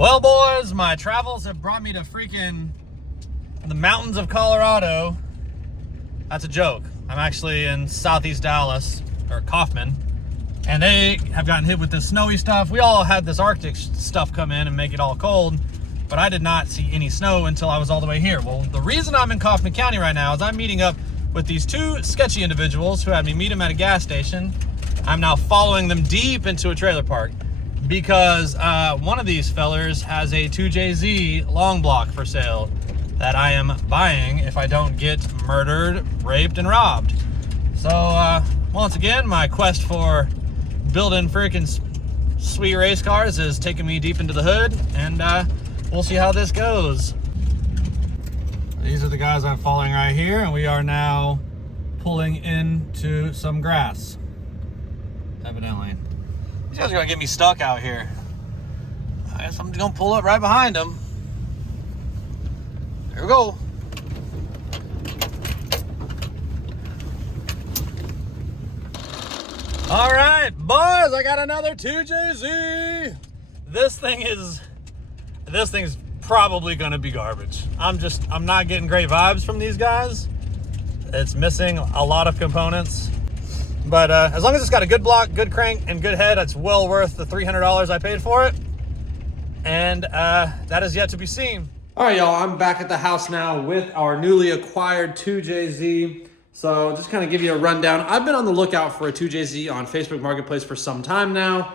Well, boys, my travels have brought me to freaking the mountains of Colorado. That's a joke. I'm actually in southeast Dallas, or Kaufman, and they have gotten hit with this snowy stuff. We all had this Arctic stuff come in and make it all cold, but I did not see any snow until I was all the way here. Well, the reason I'm in Kaufman County right now is I'm meeting up with these two sketchy individuals who had me meet them at a gas station. I'm now following them deep into a trailer park because one of these fellers has a 2JZ long block for sale that I am buying if I don't get murdered, raped, and robbed. So once again, my quest for building freaking sweet race cars is taking me deep into the hood, and we'll see how this goes. These are the guys I'm following right here, and we are now pulling into some grass, evidently. These guys are gonna get me stuck out here. I guess I'm just gonna pull up right behind them. Here we go. All right, boys, I got another 2JZ. This thing's probably gonna be garbage. I'm not getting great vibes from these guys. It's missing a lot of components. But as long as it's got a good block, good crank, and good head, it's well worth the $300 I paid for it. And that is yet to be seen. All right, y'all, I'm back at the house now with our newly acquired 2JZ. So just kind of give you a rundown. I've been on the lookout for a 2JZ on Facebook Marketplace for some time now.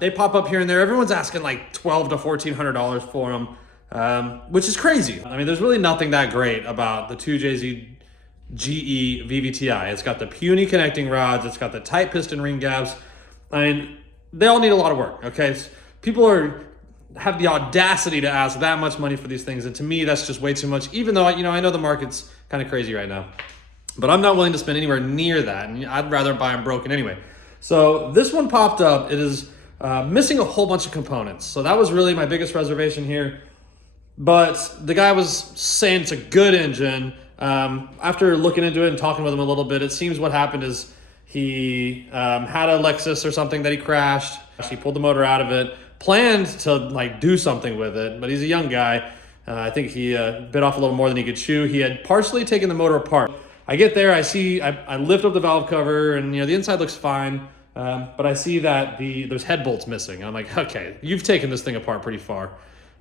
They pop up here and there. Everyone's asking like $1,200 to $1,400 for them, which is crazy. I mean, there's really nothing that great about the 2JZ GE VVTi. It's got the puny connecting rods. It's got the tight piston ring gaps. I mean, they all need a lot of work, okay? People have the audacity to ask that much money for these things, and to me, that's just way too much, even though, I know the market's kind of crazy right now. But I'm not willing to spend anywhere near that, and I'd rather buy them broken anyway. So this one popped up. It is missing a whole bunch of components. So that was really my biggest reservation here. But the guy was saying it's a good engine. After looking into it and talking with him a little bit, it seems what happened is he had a Lexus or something that he crashed. He pulled the motor out of it, planned to like do something with it, but he's a young guy. I think he bit off a little more than he could chew. He had partially taken the motor apart. I get there, I lift up the valve cover, and the inside looks fine, but I see that there's head bolts missing. I'm like, okay, you've taken this thing apart pretty far.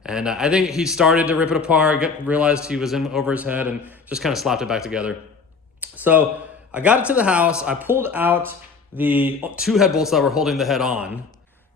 And I think he started to rip it apart, realized he was in over his head, and just kind of slapped it back together. So I got it to the house. I pulled out the two head bolts that were holding the head on,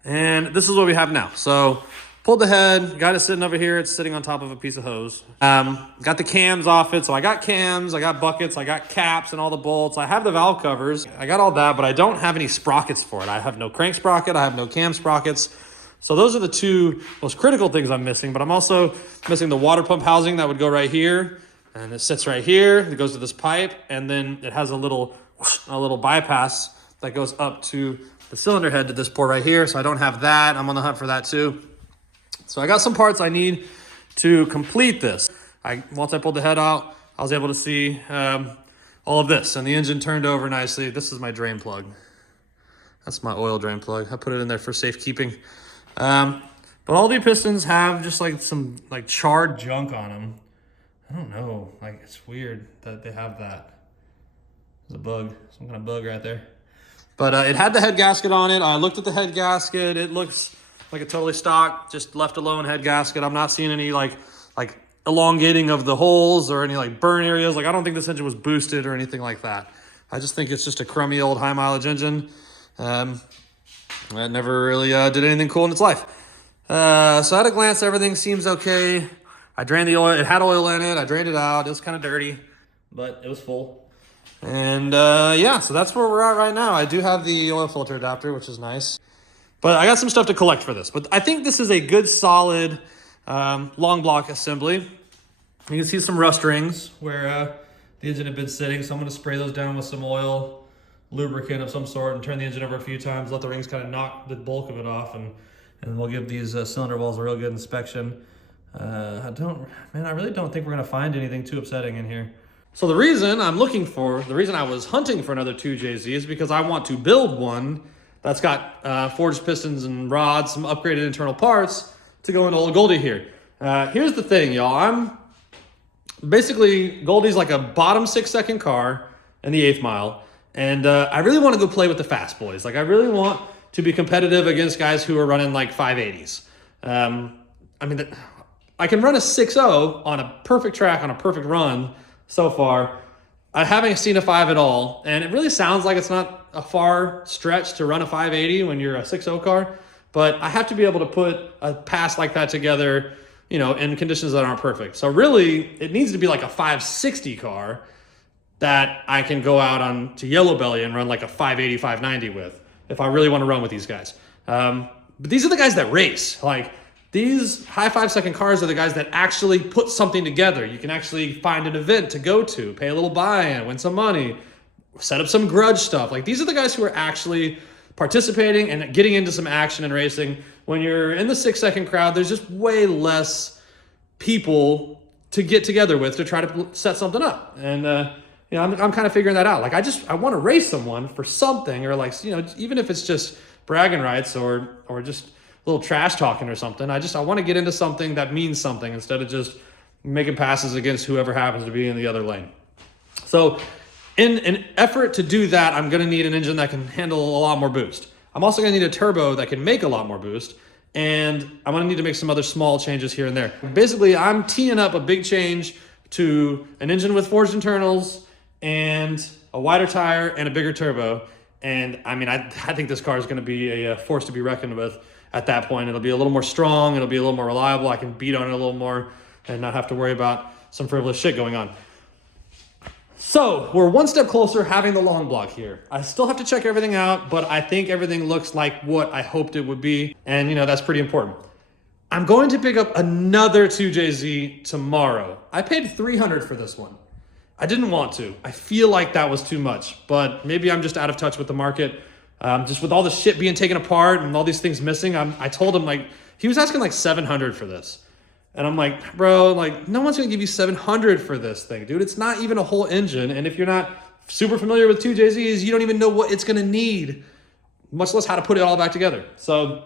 and this is what we have now. So pulled the head, got it sitting over here. It's sitting on top of a piece of hose. Got the cams off it. So I got cams, I got buckets, I got caps and all the bolts. I have the valve covers. I got all that, but I don't have any sprockets for it. I have no crank sprocket. I have no cam sprockets. So those are the two most critical things I'm missing, but I'm also missing the water pump housing that would go right here. And it sits right here. It goes to this pipe, and then it has a little bypass that goes up to the cylinder head to this port right here. So I don't have that. I'm on the hunt for that too. So I got some parts I need to complete this. Once I pulled the head out, I was able to see all of this, and the engine turned over nicely. This is my drain plug. That's my oil drain plug. I put it in there for safekeeping. But all the pistons have just like some like charred junk on them. I don't know, like it's weird that they have that. There's a bug, some kind of bug right there. But it had the head gasket on it. I looked at the head gasket. It looks like a totally stock, just left alone head gasket. I'm not seeing any like elongating of the holes or any like burn areas. Like I don't think this engine was boosted or anything like that. I just think it's just a crummy old high mileage engine. It never really did anything cool in its life. So at a glance, everything seems okay. I drained the oil. It had oil in it. I drained it out. It was kind of dirty, but it was full. And yeah, so that's where we're at right now. I do have the oil filter adapter, which is nice. But I got some stuff to collect for this. But I think this is a good, solid long block assembly. You can see some rust rings where the engine had been sitting. So I'm going to spray those down with some oil, lubricant of some sort, and turn the engine over a few times, let the rings kind of knock the bulk of it off, and we'll give these cylinder walls a real good inspection. I really don't think we're gonna find anything too upsetting in here. So the reason I was hunting for another 2JZ is because I want to build one that's got forged pistons and rods, some upgraded internal parts, to go into old Goldie here. Here's the thing, y'all. Goldie's like a bottom 6-second car in the 8th mile. And I really want to go play with the fast boys. Like, I really want to be competitive against guys who are running like 580s. I can run a 6.0 on a perfect track, on a perfect run so far. I haven't seen a 5 at all. And it really sounds like it's not a far stretch to run a 580 when you're a 6.0 car. But I have to be able to put a pass like that together, you know, in conditions that aren't perfect. So really, it needs to be like a 560 car that I can go out on to Yellow Belly and run like a 580, 590 with, if I really want to run with these guys. But these are the guys that race. Like, these high 5-second cars are the guys that actually put something together. You can actually find an event to go to, pay a little buy-in, win some money, set up some grudge stuff. Like, these are the guys who are actually participating and getting into some action and racing. When you're in the 6-second crowd, there's just way less people to get together with to try to set something up. And, you know, I'm kind of figuring that out. Like, I want to race someone for something, or like, you know, even if it's just bragging rights or just a little trash talking or something. I want to get into something that means something instead of just making passes against whoever happens to be in the other lane. So in an effort to do that, I'm going to need an engine that can handle a lot more boost. I'm also going to need a turbo that can make a lot more boost. And I'm going to need to make some other small changes here and there. Basically, I'm teeing up a big change to an engine with forged internals and a wider tire and a bigger turbo. And I mean, I think this car is going to be a force to be reckoned with at that point. It'll be a little more strong. It'll be a little more reliable. I can beat on it a little more and not have to worry about some frivolous shit going on. So we're one step closer having the long block here. I still have to check everything out, but I think everything looks like what I hoped it would be. And you know, that's pretty important. I'm going to pick up another 2JZ tomorrow. I paid $300 for this one. I didn't want to. I feel like that was too much, but maybe I'm just out of touch with the market. Just with all the shit being taken apart and all these things missing, I told him, like, he was asking like $700 for this. And I'm like, bro, like, no one's gonna give you $700 for this thing, dude. It's not even a whole engine. And if you're not super familiar with 2JZs, you don't even know what it's gonna need, much less how to put it all back together. So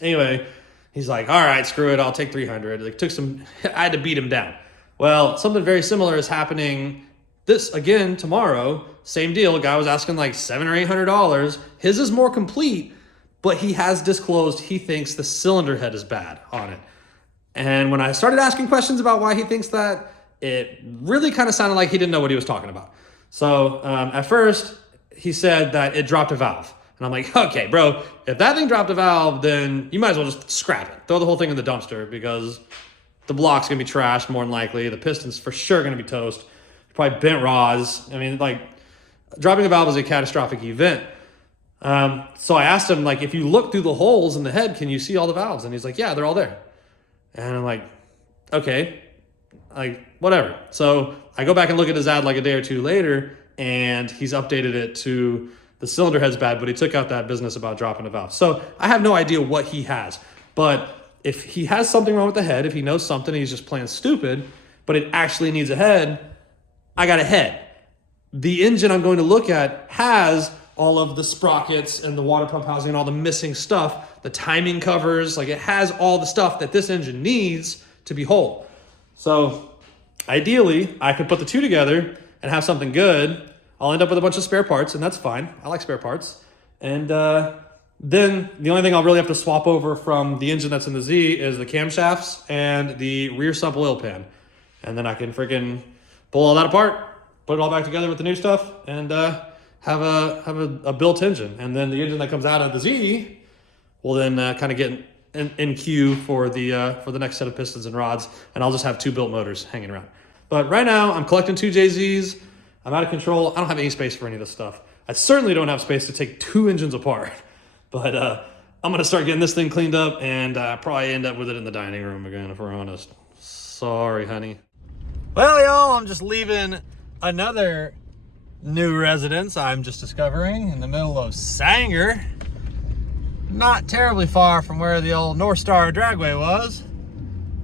anyway, he's like, all right, screw it, I'll take $300. Like, I had to beat him down. Well, something very similar is happening tomorrow. Same deal. Guy was asking like $700 or $800. His is more complete, but he has disclosed he thinks the cylinder head is bad on it. And when I started asking questions about why he thinks that, it really kind of sounded like he didn't know what he was talking about. So at first, he said that it dropped a valve. And I'm like, okay, bro, if that thing dropped a valve, then you might as well just scrap it. Throw the whole thing in the dumpster, because the block's going to be trashed more than likely. The piston's for sure going to be toast. Probably bent rods. I mean, like, dropping a valve is a catastrophic event. So I asked him, like, if you look through the holes in the head, can you see all the valves? And he's like, yeah, they're all there. And I'm like, okay, like, whatever. So I go back and look at his ad like a day or two later, and he's updated it to the cylinder head's bad, but he took out that business about dropping a valve. So I have no idea what he has. But if he has something wrong with the head, if he knows something, he's just playing stupid, but it actually needs a head, I got a head. The engine I'm going to look at has all of the sprockets and the water pump housing and all the missing stuff, the timing covers, like, it has all the stuff that this engine needs to be whole. So ideally, I could put the two together and have something good. I'll end up with a bunch of spare parts, and that's fine. I like spare parts. And then the only thing I'll really have to swap over from the engine that's in the Z is the camshafts and the rear sump oil pan. And then I can freaking pull all that apart, put it all back together with the new stuff, and have a built engine. And then the engine that comes out of the Z will then kind of get in queue for the next set of pistons and rods, and I'll just have two built motors hanging around. But right now, I'm collecting 2JZs. I'm out of control. I don't have any space for any of this stuff. I certainly don't have space to take two engines apart. But I'm going to start getting this thing cleaned up, and probably end up with it in the dining room again, if we're honest. Sorry, honey. Well, y'all, I'm just leaving another new residence I'm just discovering in the middle of Sanger. Not terribly far from where the old North Star Dragway was.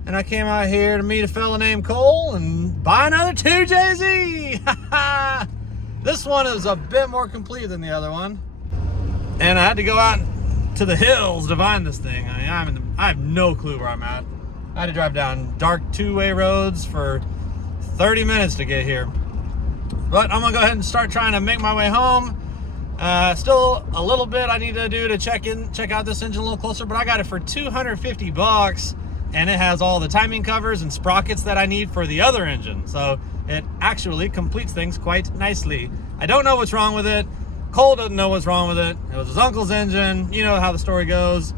And I came out here to meet a fella named Cole and buy another 2JZ. This one is a bit more complete than the other one. And I had to go out and to the hills to find this thing. I mean, I have no clue where I'm at. I had to drive down dark two-way roads for 30 minutes to get here. But I'm gonna go ahead and start trying to make my way home. Still a little bit I need to do to check out this engine a little closer, but I got it for 250 bucks, and it has all the timing covers and sprockets that I need for the other engine. So it actually completes things quite nicely. I don't know what's wrong with it. Cole doesn't know what's wrong with it. It was his uncle's engine. You know how the story goes.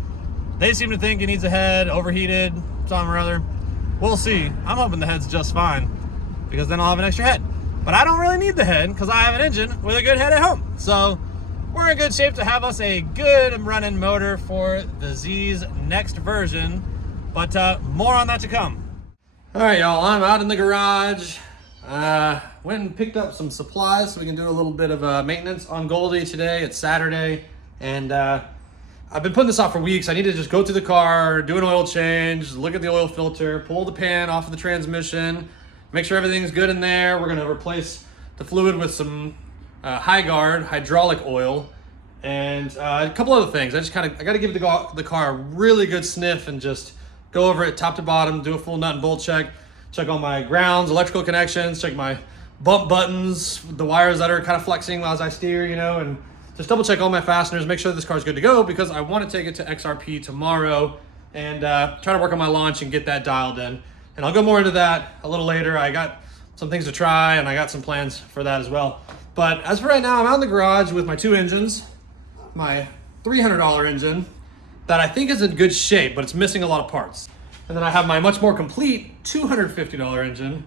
They seem to think it needs a head, overheated, something or other. We'll see. I'm hoping the head's just fine, because then I'll have an extra head. But I don't really need the head because I have an engine with a good head at home. So we're in good shape to have us a good running motor for the Z's next version. But more on that to come. All right, y'all, I'm out in the garage. Went and picked up some supplies so we can do a little bit of maintenance on Goldie today. It's Saturday, and I've been putting this off for weeks. I need to just go through the car, do an oil change, look at the oil filter, pull the pan off of the transmission, make sure everything's good in there. We're gonna replace the fluid with some High-Guard hydraulic oil, and a couple other things. I gotta give the car a really good sniff and just go over it top to bottom, do a full nut and bolt check all my grounds, electrical connections, check my bump buttons, the wires that are kind of flexing as I steer, you know, and just double check all my fasteners, make sure this car's good to go, because I want to take it to XRP tomorrow and try to work on my launch and get that dialed in. And I'll go more into that a little later. I got some things to try, and I got some plans for that as well. But as for right now, I'm out in the garage with my two engines, my $300 engine that I think is in good shape, but it's missing a lot of parts. And then I have my much more complete $250 engine,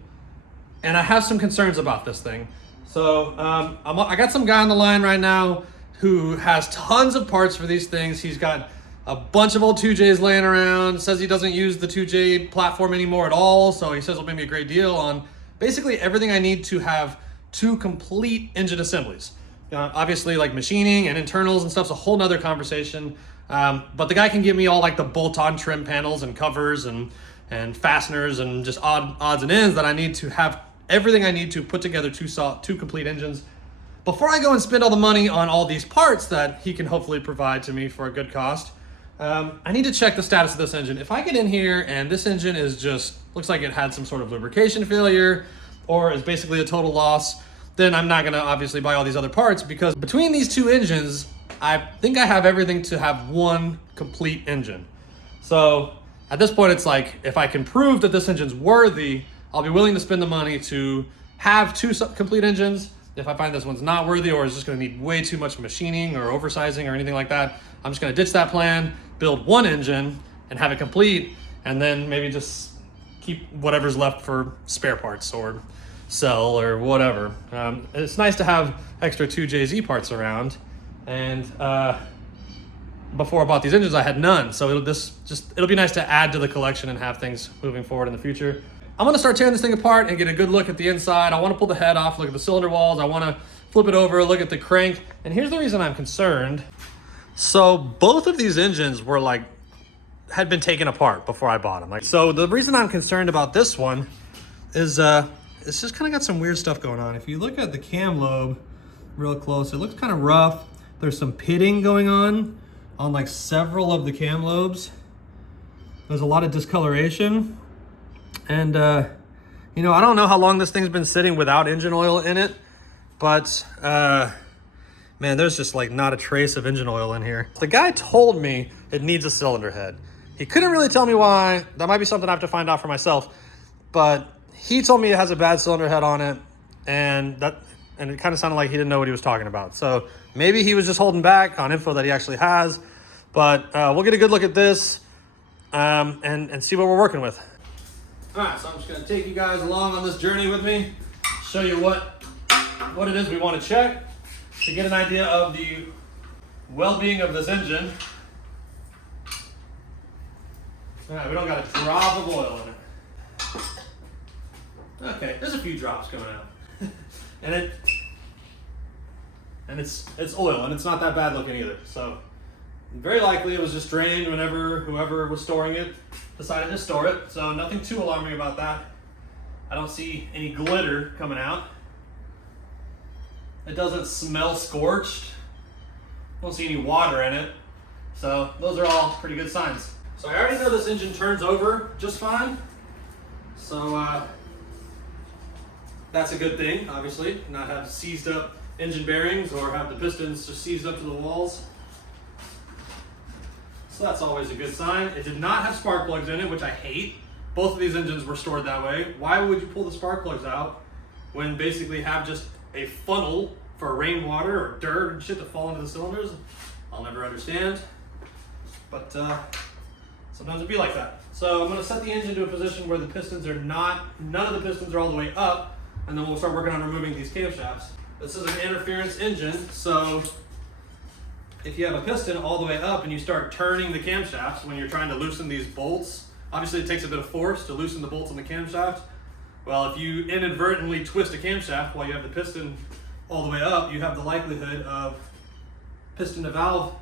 and I have some concerns about this thing. So I got some guy on the line right now who has tons of parts for these things. He's got a bunch of old 2Js laying around, says he doesn't use the 2J platform anymore at all, so he says it'll make me a great deal on basically everything I need to have two complete engine assemblies. Obviously, like machining and internals and stuff's a whole nother conversation. But the guy can give me all like the bolt-on trim panels and covers and fasteners and just odds and ends that I need to have everything I need to put together two complete engines. Before I go and spend all the money on all these parts that he can hopefully provide to me for a good cost, I need to check the status of this engine. If I get in here and this engine is just, looks like it had some sort of lubrication failure or is basically a total loss, then I'm not gonna obviously buy all these other parts, because between these two engines, I think I have everything to have one complete engine. So at this point, it's like, if I can prove that this engine's worthy, I'll be willing to spend the money to have two complete engines. If I find this one's not worthy or is just gonna need way too much machining or oversizing or anything like that, I'm just gonna ditch that plan, build one engine and have it complete, and then maybe just keep whatever's left for spare parts or sell or whatever. It's nice to have extra 2JZ parts around, and before I bought these engines, I had none. So it'll be nice to add to the collection and have things moving forward in the future. I'm gonna start tearing this thing apart and get a good look at the inside. I wanna pull the head off, look at the cylinder walls. I wanna flip it over, look at the crank. And here's the reason I'm concerned. So both of these engines were had been taken apart before I bought them. So the reason I'm concerned about this one is it's just kind of got some weird stuff going on. If you look at the cam lobe real close, it looks kind of rough. There's some pitting going on like several of the cam lobes. There's a lot of discoloration. And, you know, I don't know how long this thing's been sitting without engine oil in it, but, man, there's just like not a trace of engine oil in here. The guy told me it needs a cylinder head. He couldn't really tell me why. That might be something I have to find out for myself, but he told me it has a bad cylinder head on it, and it kind of sounded like he didn't know what he was talking about. So maybe he was just holding back on info that he actually has, but we'll get a good look at this and see what we're working with. All right, so I'm just gonna take you guys along on this journey with me, show you what it is we want to check to get an idea of the well-being of this engine. All right, we don't got a drop of oil in it. Okay, there's a few drops coming out. and it's oil, and it's not that bad looking either. So very likely it was just drained whenever whoever was storing it decided to store it. So nothing too alarming about that. I don't see any glitter coming out. It doesn't smell scorched. I don't see any water in it. So those are all pretty good signs. So I already know this engine turns over just fine. So that's a good thing, obviously, not have seized up engine bearings or have the pistons just seized up to the walls. So that's always a good sign. It did not have spark plugs in it, which I hate. Both of these engines were stored that way. Why would you pull the spark plugs out when basically have just a funnel for rainwater or dirt and shit to fall into the cylinders? I'll never understand, but sometimes it'd be like that. So I'm gonna set the engine to a position where the pistons are none of the pistons are all the way up, and then we'll start working on removing these camshafts. This is an interference engine, so if you have a piston all the way up and you start turning the camshafts when you're trying to loosen these bolts, obviously it takes a bit of force to loosen the bolts on the camshaft. Well, if you inadvertently twist a camshaft while you have the piston all the way up, you have the likelihood of piston to valve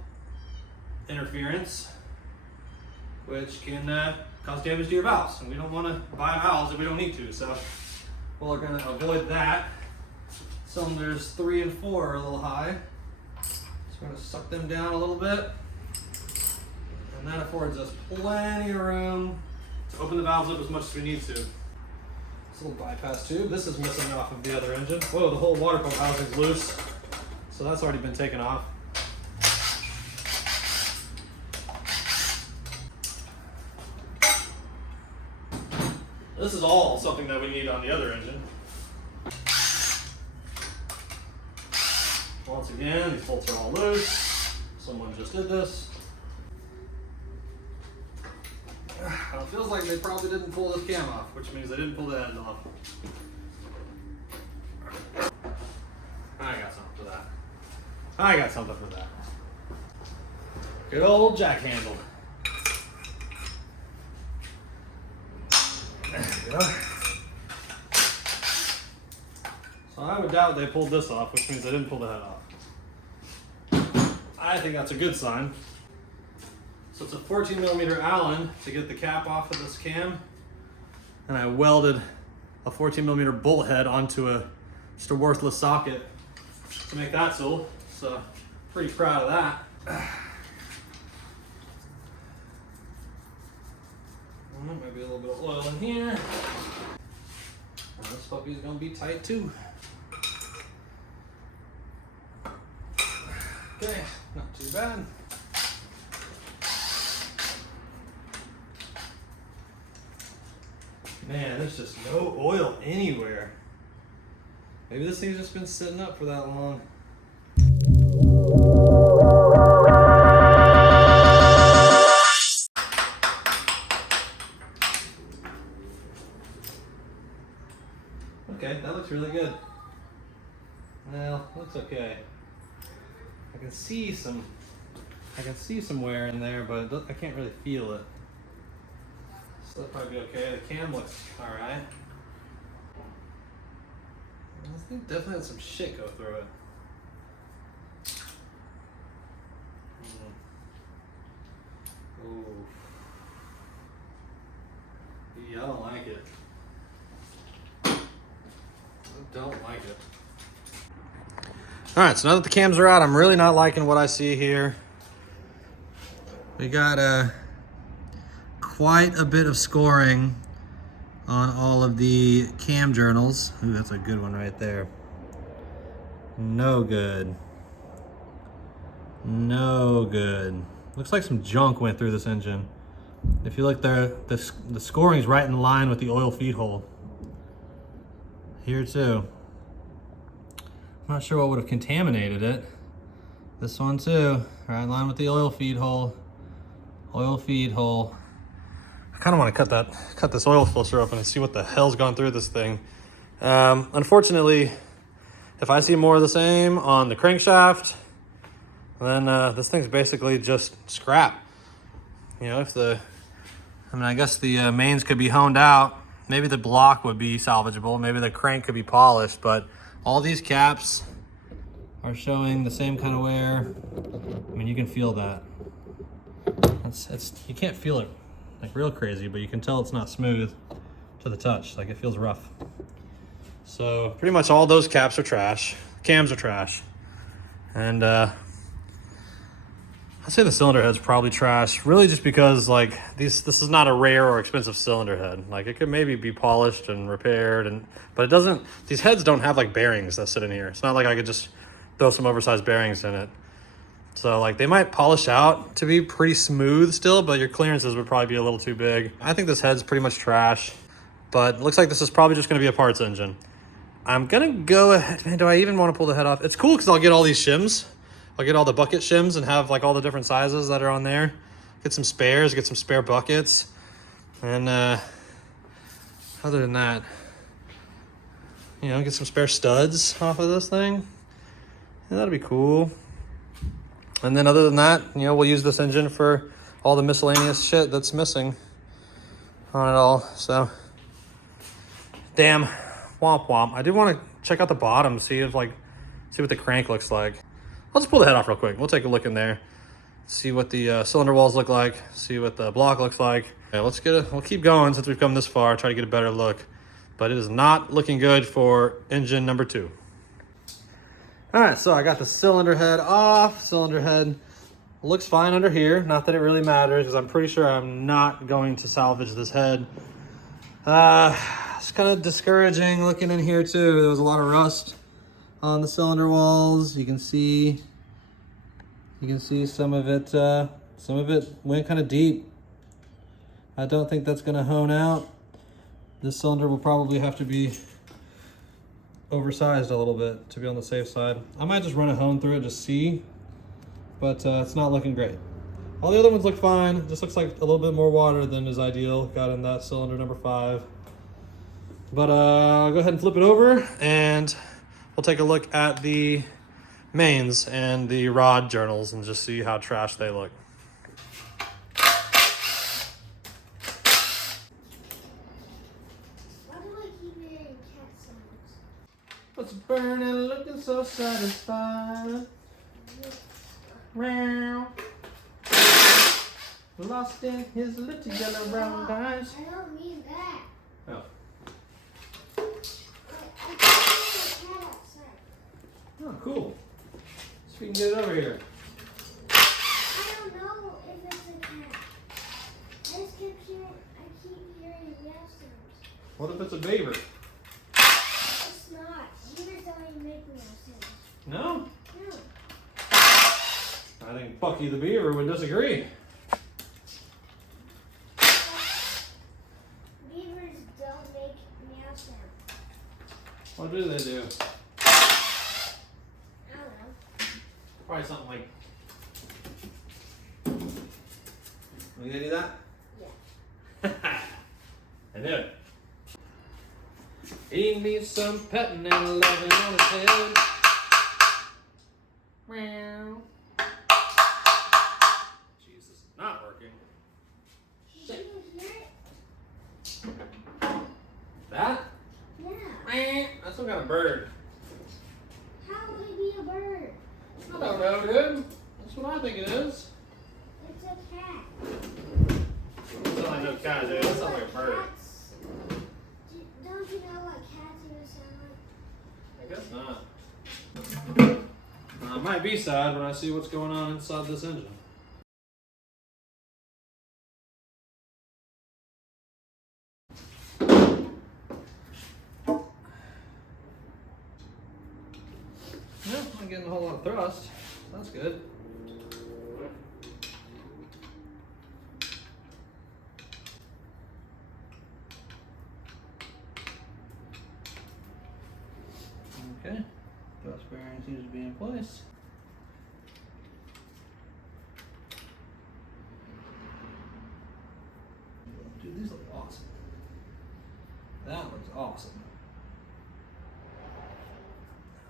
interference, which can cause damage to your valves. And we don't want to buy valves if we don't need to. So we're going to avoid that. Cylinders 3 and 4 are a little high. So we're going to suck them down a little bit. And that affords us plenty of room to open the valves up as much as we need to. This little bypass tube, this is missing off of the other engine. Whoa, the whole water pump housing's loose. So that's already been taken off. This is all something that we need on the other engine. Once again, these bolts are all loose. Someone just did this. It feels like they probably didn't pull this cam off, which means they didn't pull the end off. I got something for that. I got something for that. Good old jack handle. There we go. So I would doubt they pulled this off, which means they didn't pull the head off. I think that's a good sign. So it's a 14mm Allen to get the cap off of this cam. And I welded a 14mm bolt head onto just a worthless socket to make that tool. So pretty proud of that. Maybe a little bit of oil in here. And this puppy's gonna be tight too. Okay, not too bad. Man, there's just no oil anywhere. Maybe this thing's just been sitting up for that long. Okay, that looks really good. Well, looks okay. I can see some wear in there, but I can't really feel it. So that'll probably be okay. The cam looks alright. I think definitely had some shit go through it. Ooh. Yeah, I don't like it. Don't like it. All right, so now that the cams are out, I'm really not liking what I see here. We got quite a bit of scoring on all of the cam journals. Ooh, that's a good one right there. No good. No good. Looks like some junk went through this engine. If you look there, the scoring's right in line with the oil feed hole. Here too. I'm not sure what would have contaminated it. This one too, right in line with the oil feed hole. Oil feed hole. I kind of want to cut this oil filter open and see what the hell's gone through this thing. Unfortunately, if I see more of the same on the crankshaft, then this thing's basically just scrap. You know, I guess the mains could be honed out. Maybe the block would be salvageable. Maybe the crank could be polished, but all these caps are showing the same kind of wear. I mean, you can feel that. You can't feel it like real crazy, but you can tell it's not smooth to the touch. Like, it feels rough. So pretty much all those caps are trash. Cams are trash. And I'd say the cylinder head's probably trash, really just because like this is not a rare or expensive cylinder head. Like it could maybe be polished and repaired, but it doesn't, these heads don't have like bearings that sit in here. It's not like I could just throw some oversized bearings in it. So like they might polish out to be pretty smooth still, but your clearances would probably be a little too big. I think this head's pretty much trash, but it looks like this is probably just gonna be a parts engine. I'm gonna go ahead, man, do I even want to pull the head off? It's cool because I'll get all these shims. I'll get all the bucket shims and have like all the different sizes that are on there. Get some spares, get some spare buckets. And other than that, you know, get some spare studs off of this thing. Yeah, that'd be cool. And then other than that, you know, we'll use this engine for all the miscellaneous shit that's missing on it all. So, damn, womp womp. I do want to check out the bottom, see what the crank looks like. I'll just pull the head off real quick. We'll take a look in there, see what the cylinder walls look like, see what the block looks like. Yeah, we'll keep going since we've come this far, try to get a better look. But it is not looking good for engine number 2. All right, so I got the cylinder head off. Cylinder head looks fine under here. Not that it really matters, because I'm pretty sure I'm not going to salvage this head. It's kind of discouraging looking in here too. There was a lot of rust on the cylinder walls. You can see some of it went kind of deep. I don't think that's going to hone out. This cylinder will probably have to be oversized a little bit to be on the safe side. I might just run a hone through it, just see, but it's not looking great. All the other ones look fine. It just looks like a little bit more water than is ideal. Got in that cylinder number 5. But I'll go ahead and flip it over and we'll take a look at the mains and the rod journals and just see how trash they look. Why do I keep hearing cat sounds? What's burning, looking so satisfied? Meow. Lost in his little yellow round eyes. I don't mean that. Oh. I can't hear a cat outside. Oh, cool. So we can get it over here. I don't know if it's a cat. I keep hearing meow sounds. What if it's a beaver? It's not. Beavers don't even make meow sounds. No? No. I think Bucky the beaver would disagree. Beavers don't make meow sounds. What do they do? I don't know. Probably something like... Are you gonna do that? Yeah. I knew it. He needs some petting and loving on his head. Meow. Jesus, not working. Did you hear it? That? Yeah. Meow. That's some kind of bird. How would it be a bird? I don't know, dude. That's what I think it is. It's a cat. It's not like no cat, dude. That sounds like a bird. Don't you know what cats even sound like? I guess not. I might be sad when I see what's going on inside this engine. Yeah, I'm getting a whole lot of thrust. That's good. Okay, thrust bearing seems to be in place. Dude, these look awesome. That looks awesome.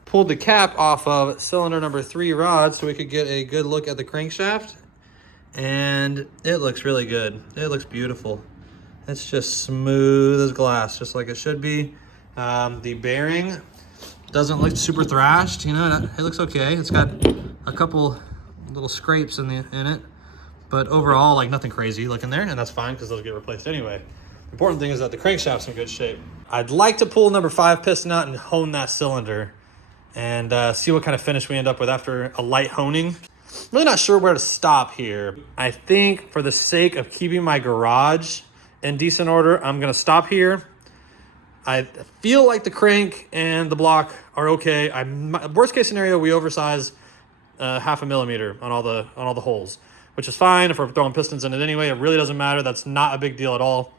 Pulled the cap off of cylinder number 3 rod so we could get a good look at the crankshaft, and it looks really good. It looks beautiful. It's just smooth as glass, just like it should be. The bearing doesn't look super thrashed, you know, it looks okay. It's got a couple little scrapes in it, but overall, like nothing crazy looking there, and that's fine because those get replaced anyway. The important thing is that the crankshaft's in good shape. I'd like to pull number 5 piston out and hone that cylinder and see what kind of finish we end up with after a light honing. really not sure where to stop here. I think for the sake of keeping my garage in decent order, I'm gonna stop here. I feel like the crank and the block are okay. Worst case scenario, we oversize 0.5 millimeter on all the holes, which is fine if we're throwing pistons in it anyway. It really doesn't matter. That's not a big deal at all.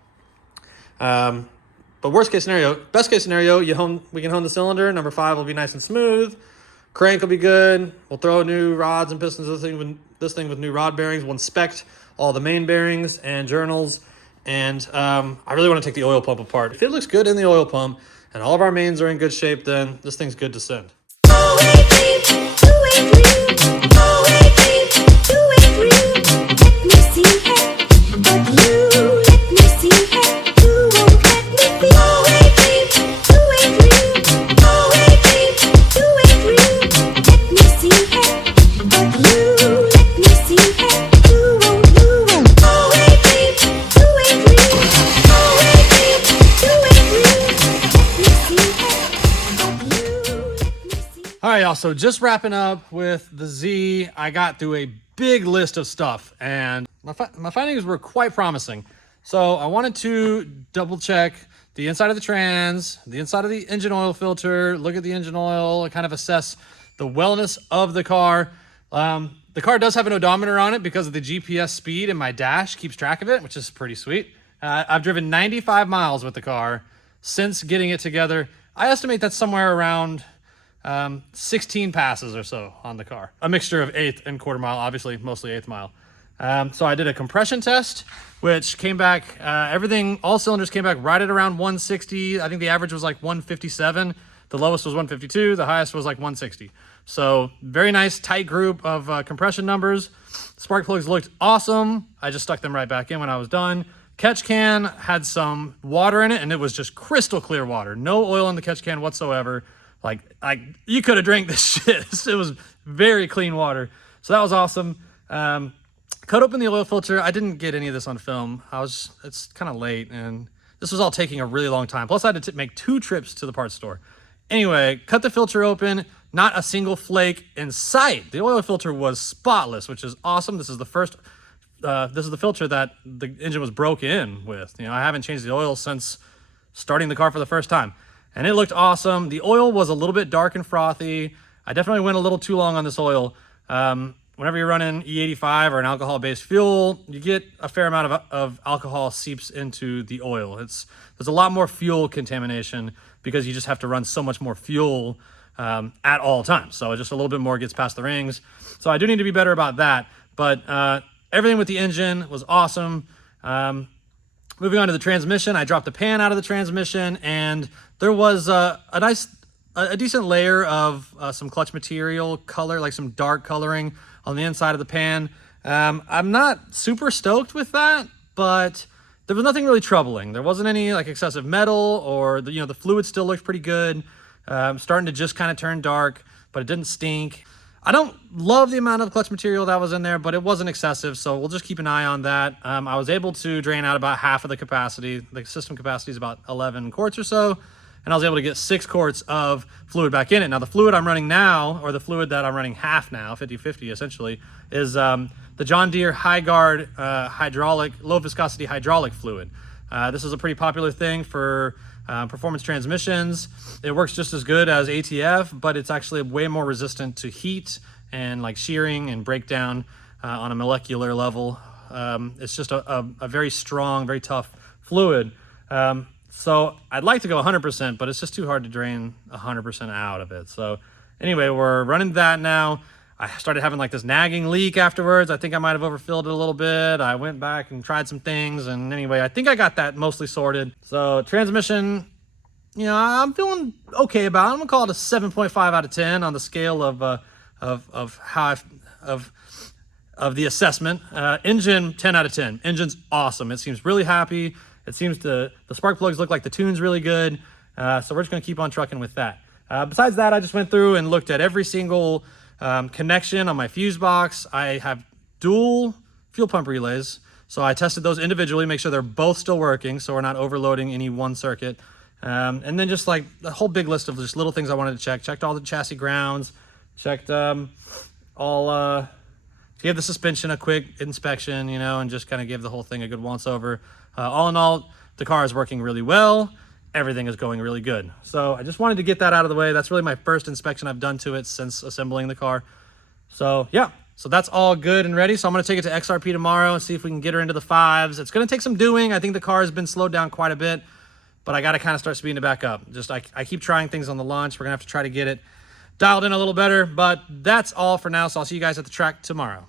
But worst case scenario, best case scenario, we can hone the cylinder. Number 5 will be nice and smooth. Crank will be good. We'll throw new rods and pistons. This thing with new rod bearings. We'll inspect all the main bearings and journals. And I really want to take the oil pump apart. If it looks good in the oil pump and all of our mains are in good shape, then this thing's good to send. All right, y'all, so just wrapping up with the Z, I got through a big list of stuff, and my findings were quite promising. So I wanted to double check the inside of the trans, the inside of the engine oil filter, look at the engine oil, kind of assess the wellness of the car. The car does have an odometer on it because of the GPS speed, and my dash keeps track of it, which is pretty sweet. I've driven 95 miles with the car since getting it together. I estimate that's somewhere around 16 passes or so on the car. A mixture of 1/8 and 1/4 mile, obviously mostly 1/8 mile. So I did a compression test, which came back, all cylinders came back right at around 160. I think the average was like 157. The lowest was 152. The highest was like 160. So very nice tight group of compression numbers. Spark plugs looked awesome. I just stuck them right back in when I was done. Catch can had some water in it, and it was just crystal clear water. No oil in the catch can whatsoever. Like you could have drank this shit. It was very clean water. So that was awesome. Cut open the oil filter. I didn't get any of this on film. It's kind of late, and this was all taking a really long time. Plus I had to make 2 trips to the parts store. Anyway, cut the filter open. Not a single flake in sight. The oil filter was spotless, which is awesome. This is the filter that the engine was broke in with. I haven't changed the oil since starting the car for the first time. And it looked awesome. The oil was a little bit dark and frothy. I definitely went a little too long on this oil. Whenever you're running E85 or an alcohol-based fuel, you get a fair amount of alcohol seeps into the oil. There's a lot more fuel contamination because you just have to run so much more fuel at all times. So just a little bit more gets past the rings. So I do need to be better about that. But everything with the engine was awesome. Moving on to the transmission, I dropped the pan out of the transmission, and there was a decent layer of some clutch material color, like some dark coloring on the inside of the pan. I'm not super stoked with that, but there was nothing really troubling. There wasn't any like excessive metal, or the fluid still looked pretty good. Starting to just kind of turn dark, but it didn't stink. I don't love the amount of clutch material that was in there, but it wasn't excessive, so we'll just keep an eye on that. I was able to drain out about half of the capacity. The system capacity is about 11 quarts or so, and I was able to get 6 quarts of fluid back in it. Now, the fluid I'm running now, or the fluid that I'm running half now, 50-50 essentially, is the John Deere Hi-Guard low viscosity hydraulic fluid. This is a pretty popular thing for performance transmissions. It works just as good as ATF, but it's actually way more resistant to heat and like shearing and breakdown on a molecular level. It's just a very strong, very tough fluid. So I'd like to go 100%, but it's just too hard to drain 100% out of it. So anyway, we're running that now. I started having like this nagging leak afterwards. I think I might have overfilled it a little bit. I went back and tried some things, and anyway, I think I got that mostly sorted. So transmission, I'm feeling okay about it. I'm gonna call it a 7.5 out of 10 on the scale of the assessment. Engine 10 out of 10. Engine's awesome. It seems really happy. It seems the spark plugs look like the tune's really good. So we're just gonna keep on trucking with that. Besides that, I just went through and looked at every single connection on my fuse box. I have dual fuel pump relays, so I tested those individually, make sure they're both still working, so we're not overloading any one circuit. And then just like a whole big list of just little things I wanted to check. Checked all the chassis grounds, checked all give the suspension a quick inspection, you know, and just kind of give the whole thing a good once over. All in all, the car is working really well. Everything is going really good. So I just wanted to get that out of the way. That's really my first inspection I've done to it since assembling the car. So yeah, so that's all good and ready. So I'm going to take it to XRP tomorrow and see if we can get her into the 5s. It's going to take some doing. I think the car has been slowed down quite a bit, but I got to kind of start speeding it back up. Just I keep trying things on the launch. We're going to have to try to get it dialed in a little better, but that's all for now. So I'll see you guys at the track tomorrow.